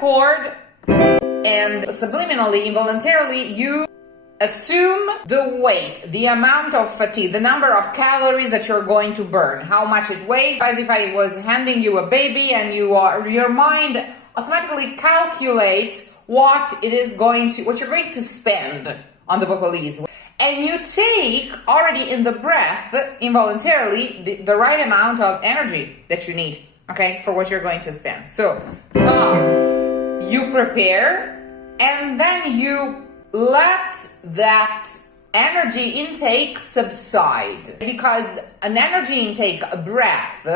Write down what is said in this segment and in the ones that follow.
chord and subliminally, involuntarily, you assume the weight, the amount of fatigue, the number of calories that you're going to burn, how much it weighs, as if I was handing you a baby and your mind automatically calculates what you're going to spend on the vocalise. And you take already in the breath, involuntarily, the right amount of energy that you need, okay, for what you're going to spend. So, you prepare, and then you let that energy intake subside. Because an energy intake, a breath,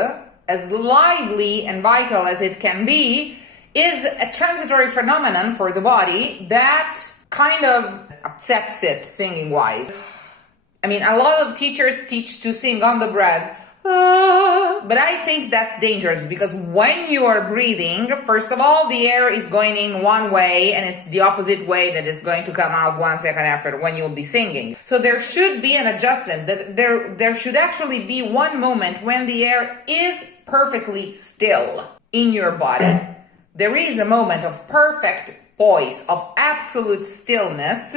as lively and vital as it can be, is a transitory phenomenon for the body that kind of upsets it singing-wise. I mean, a lot of teachers teach to sing on the breath, but I think that's dangerous, because when you are breathing, first of all, the air is going in one way and it's the opposite way that is going to come out 1 second after when you'll be singing. So there should be an adjustment. That there should actually be one moment when the air is perfectly still in your body. There is a moment of perfect poise, of absolute stillness,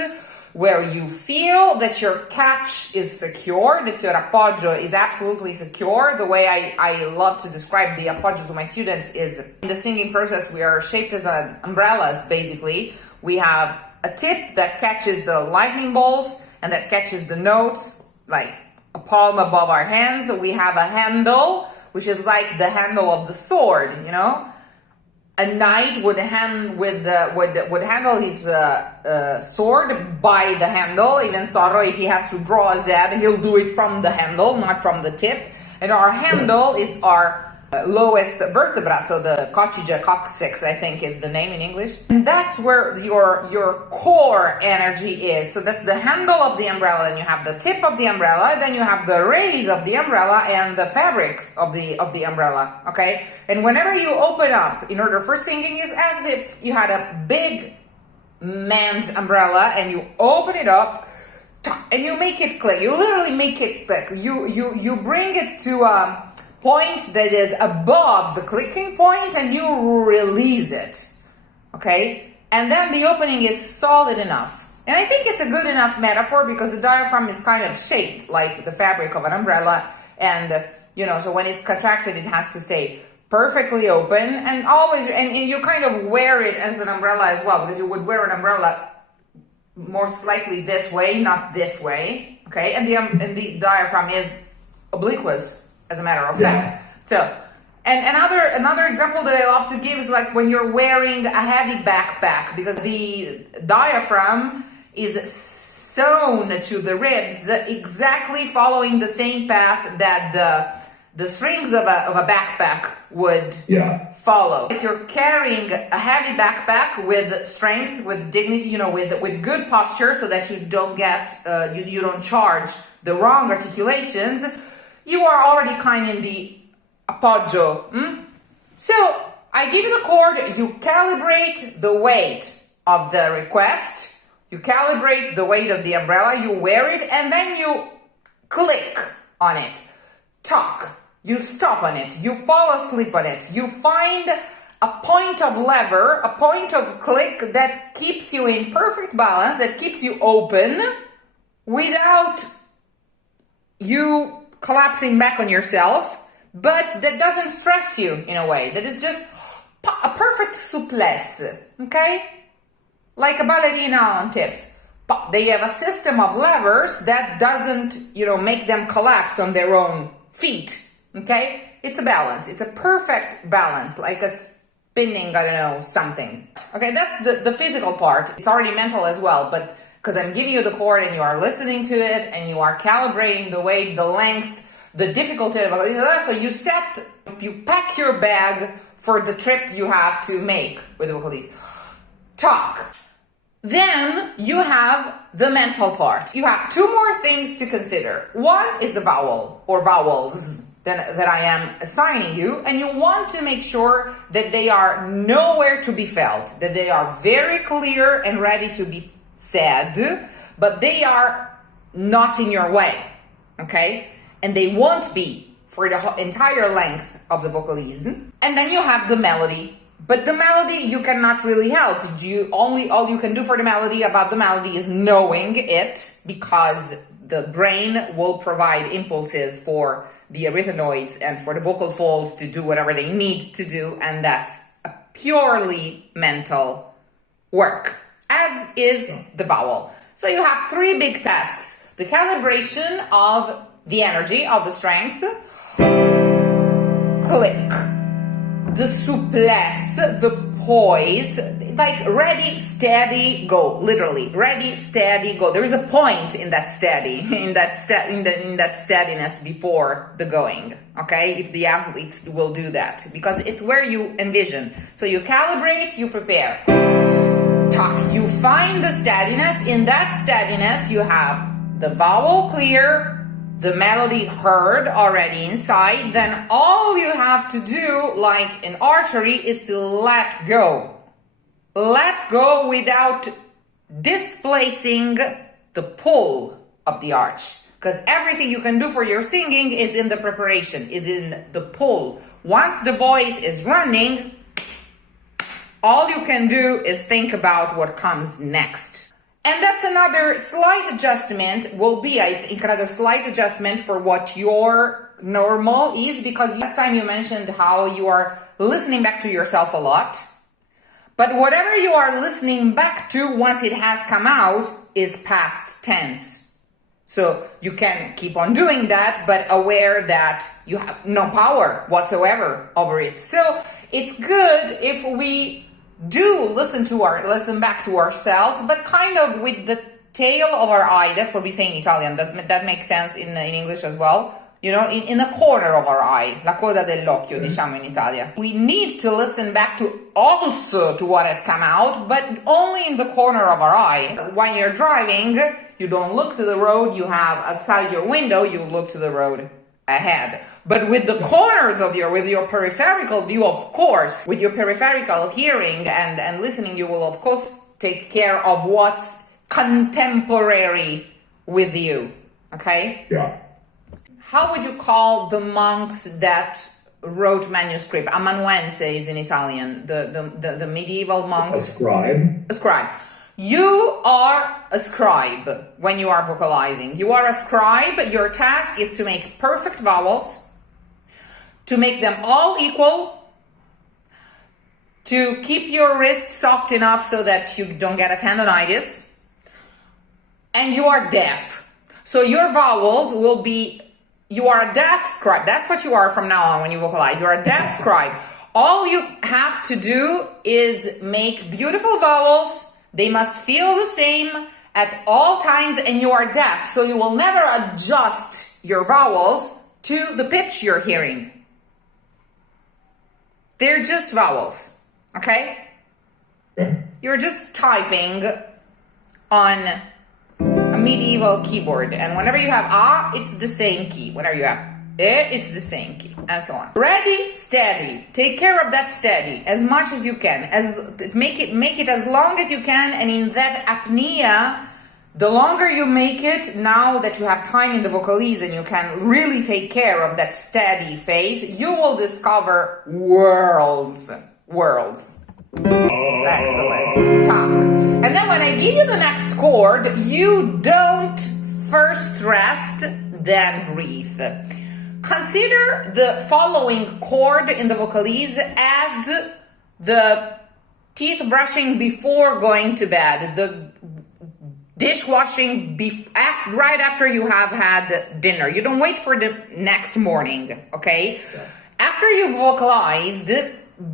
where you feel that your catch is secure, that your appoggio is absolutely secure. The way I love to describe the appoggio to my students is, in the singing process, we are shaped as umbrellas, basically. We have a tip that catches the lightning bolts and that catches the notes, like a palm above our hands. We have a handle, which is like the handle of the sword, you know? A knight would handle his sword by the handle. Even Sara, if he has to draw a Z, he'll do it from the handle, not from the tip. And our handle is our lowest vertebra, so the coccyx, I think is the name in English. And that's where your core energy is. So that's the handle of the umbrella, and you have the tip of the umbrella, then you have the rays of the umbrella and the fabric of the umbrella, okay? And whenever you open up in order for singing, is as if you had a big man's umbrella and you open it up and you make it click. You literally make it click. You bring it to a point that is above the clicking point and you release it, okay? And then the opening is solid enough. And I think it's a good enough metaphor, because the diaphragm is kind of shaped like the fabric of an umbrella, and so when it's contracted, it has to stay perfectly open, and always, and you kind of wear it as an umbrella as well, because you would wear an umbrella most likely this way, not this way, okay? And the diaphragm is obliquous, as a matter of fact. So, and another example that I love to give is like when you're wearing a heavy backpack, because the diaphragm is sewn to the ribs, exactly following the same path that the strings of a backpack would follow. If you're carrying a heavy backpack with strength, with dignity, with good posture, so that you don't get you don't charge the wrong articulations, you are already kind in the appoggio. So I give you the chord, you calibrate the weight of the request, you calibrate the weight of the umbrella, you wear it, and then you click on it. Talk. You stop on it, you fall asleep on it, you find a point of lever, a point of click that keeps you in perfect balance, that keeps you open without you collapsing back on yourself, but that doesn't stress you in a way, that is just a perfect souplesse, okay? Like a ballerina on tips. But they have a system of levers that doesn't, make them collapse on their own feet. Okay, it's a balance. It's a perfect balance, like a spinning, something. Okay, that's the physical part. It's already mental as well, but because I'm giving you the chord and you are listening to it and you are calibrating the weight, the length, the difficulty of it. So you pack your bag for the trip you have to make with the vocalise. Talk. Then you have the mental part. You have two more things to consider. One is the vowel or vowels that I am assigning you, and you want to make sure that they are nowhere to be felt, that they are very clear and ready to be said, but they are not in your way, okay? And they won't be for the entire length of the vocalise. And then you have the melody. But the melody you cannot really help. All you can do for the melody about the melody is knowing it, because the brain will provide impulses for the arytenoids and for the vocal folds to do whatever they need to do, and that's a purely mental work, as is the vowel. So you have three big tasks: the calibration of the energy, of the strength, click, the souplesse, the poise, like ready, steady, go. Literally, ready, steady, go. There is a point in that steady, in that steadiness before the going. Okay, if the athletes will do that, because it's where you envision. So you calibrate, you prepare. Talk. You find the steadiness. In that steadiness, you have the vowel clear, the melody heard already inside. Then all you have to do, like in archery, is to let go. Let go without displacing the pull of the arch. Because everything you can do for your singing is in the preparation, is in the pull. Once the voice is running, all you can do is think about what comes next. And that's another slight adjustment, will be, I think, another slight adjustment for what your normal is, because last time you mentioned how you are listening back to yourself a lot. But whatever you are listening back to once it has come out is past tense. So you can keep on doing that, but aware that you have no power whatsoever over it. So it's good if we do listen back to ourselves, but kind of with the tail of our eye. That's what we say in Italian. That makes sense in English as well. You know, in the corner of our eye, la coda dell'occhio, diciamo in Italia. We need to listen back to what has come out, but only in the corner of our eye. When you're driving, you don't look to the road you have outside your window, you look to the road ahead. But with the corners of with your peripheral view, of course, with your peripheral hearing and listening, you will, of course, take care of what's contemporary with you. Okay? Yeah. How would you call the monks that wrote manuscript? Amanuenses in Italian, the medieval monks. A scribe. A scribe. You are a scribe when you are vocalizing. You are a scribe. Your task is to make perfect vowels, to make them all equal, to keep your wrist soft enough so that you don't get a tendonitis, and you are deaf. So your vowels will be, you are a deaf scribe. That's what you are from now on when you vocalize. You're a deaf scribe. All you have to do is make beautiful vowels. They must feel the same at all times, and you are deaf, so you will never adjust your vowels to the pitch you're hearing. They're just vowels, okay? You're just typing on a medieval keyboard, and whenever you have A, it's the same key. Whenever you have E, it's the same key, and so on. Ready, steady. Take care of that steady as much as you can. Make it as long as you can, and in that apnea, the longer you make it, now that you have time in the vocalise and you can really take care of that steady phase, you will discover worlds. Excellent. Talk. And then when I give you the next chord, you don't first rest, then breathe. Consider the following chord in the vocalise as the teeth brushing before going to bed, the dishwashing right after you have had dinner. You don't wait for the next morning, okay? Yeah. After you've vocalized,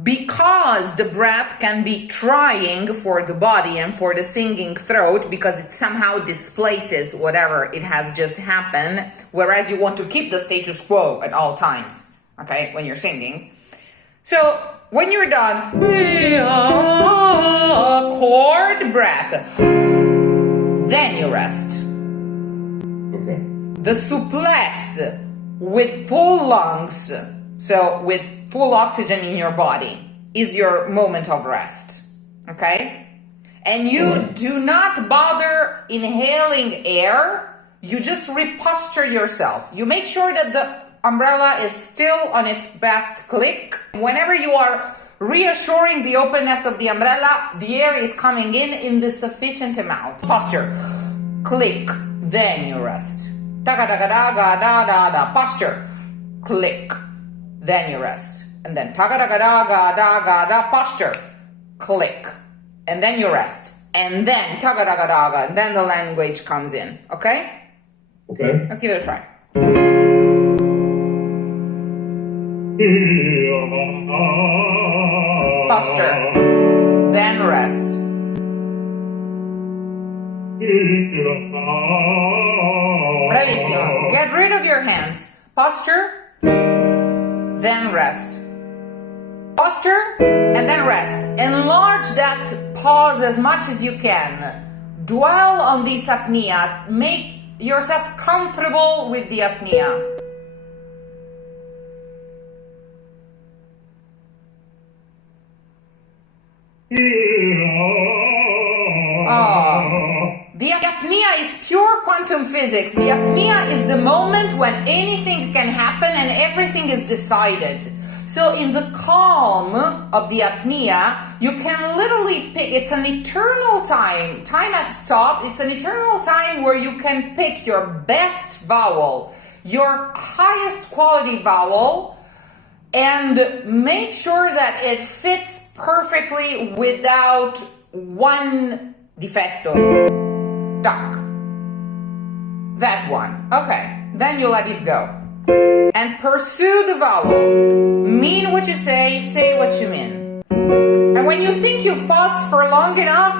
because the breath can be trying for the body and for the singing throat, because it somehow displaces whatever it has just happened, whereas you want to keep the status quo at all times, okay, when you're singing. So when you're done, chord breath, then you rest. Okay. The souplesse with full lungs, so with full oxygen in your body, is your moment of rest. Okay? And you do not bother inhaling air. You just reposture yourself. You make sure that the umbrella is still on its best click. Whenever you are reassuring the openness of the umbrella. The air is coming in the sufficient amount. Posture. Click. Then you rest. Taga taga daga da da da. Posture. Click. Then you rest. And then taga taga daga daga da. Posture. Click. And then you rest. And then taga daga daga. And then the language comes in. Okay? Okay. Let's give it a try. Posture. Then rest. Bravissimo. Get rid of your hands. Posture. Then rest. Posture. And then rest. Enlarge that pause as much as you can. Dwell on this apnea. Make yourself comfortable with the apnea. The apnea is pure quantum physics. The apnea is the moment when anything can happen and everything is decided. So in the calm of the apnea, you can literally pick, it's an eternal time. Time has stopped. It's an eternal time where you can pick your best vowel, your highest quality vowel, and make sure that it fits perfectly without one defecto. Duck. That one. Okay. Then you let it go. And pursue the vowel. Mean what you say what you mean. And when you think you've paused for long enough,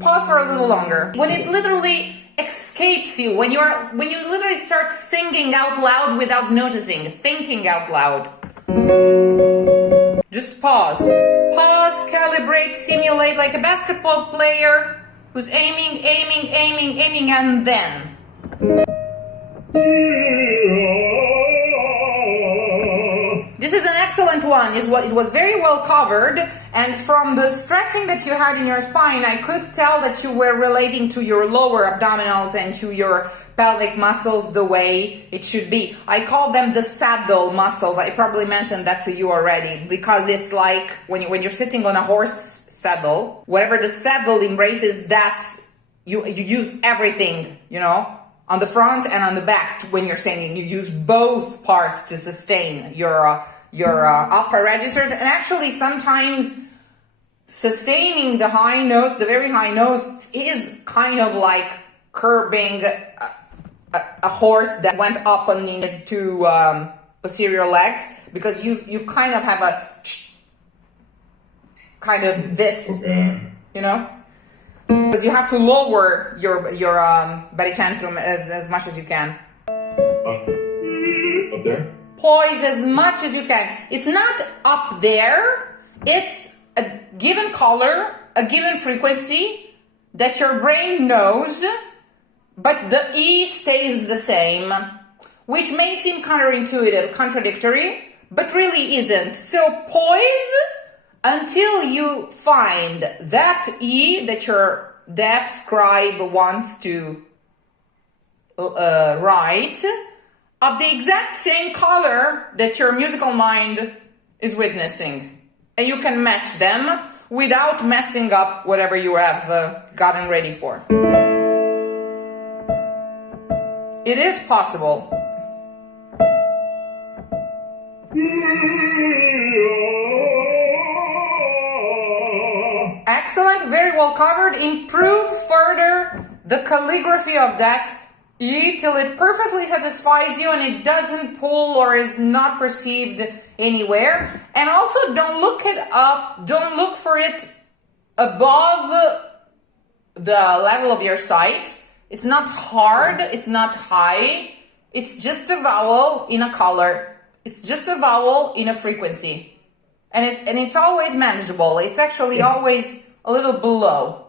pause for a little longer. When it literally escapes you, when you literally start singing out loud without noticing, thinking out loud. Just pause. Pause, calibrate, simulate like a basketball player who's aiming, and then. This is an excellent one. It was very well covered, and from the stretching that you had in your spine, I could tell that you were relating to your lower abdominals and to your pelvic muscles the way it should be. I call them the saddle muscles. I probably mentioned that to you already, because it's like when you're sitting on a horse saddle, whatever the saddle embraces, that's you use everything, on the front and on the back. When you're singing, you use both parts to sustain your upper registers, and actually sometimes sustaining the high notes, the very high notes, is kind of like curbing a horse that went up on his two posterior legs, because you kind of have a kind of this, because you have to lower your barycentrum as much as you can. Up there? Poise as much as you can. It's not up there. It's a given color, a given frequency that your brain knows, but the E stays the same, which may seem counterintuitive, contradictory, but really isn't. So poise until you find that E that your deaf scribe wants to write of the exact same color that your musical mind is witnessing. And you can match them without messing up whatever you have gotten ready for. It is possible. Excellent, very well covered. Improve further the calligraphy of that E till it perfectly satisfies you and it doesn't pull or is not perceived anywhere. And also don't look it up, don't look for it above the level of your sight. It's not hard, it's not high, it's just a vowel in a color. It's just a vowel in a frequency. And it's always manageable. It's actually always a little below.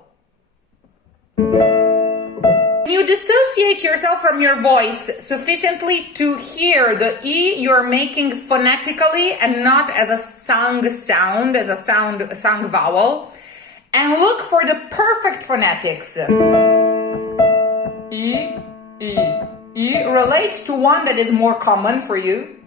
You dissociate yourself from your voice sufficiently to hear the E you're making phonetically and not as a sung sound, as a sound vowel, and look for the perfect phonetics. E relates to one that is more common for you.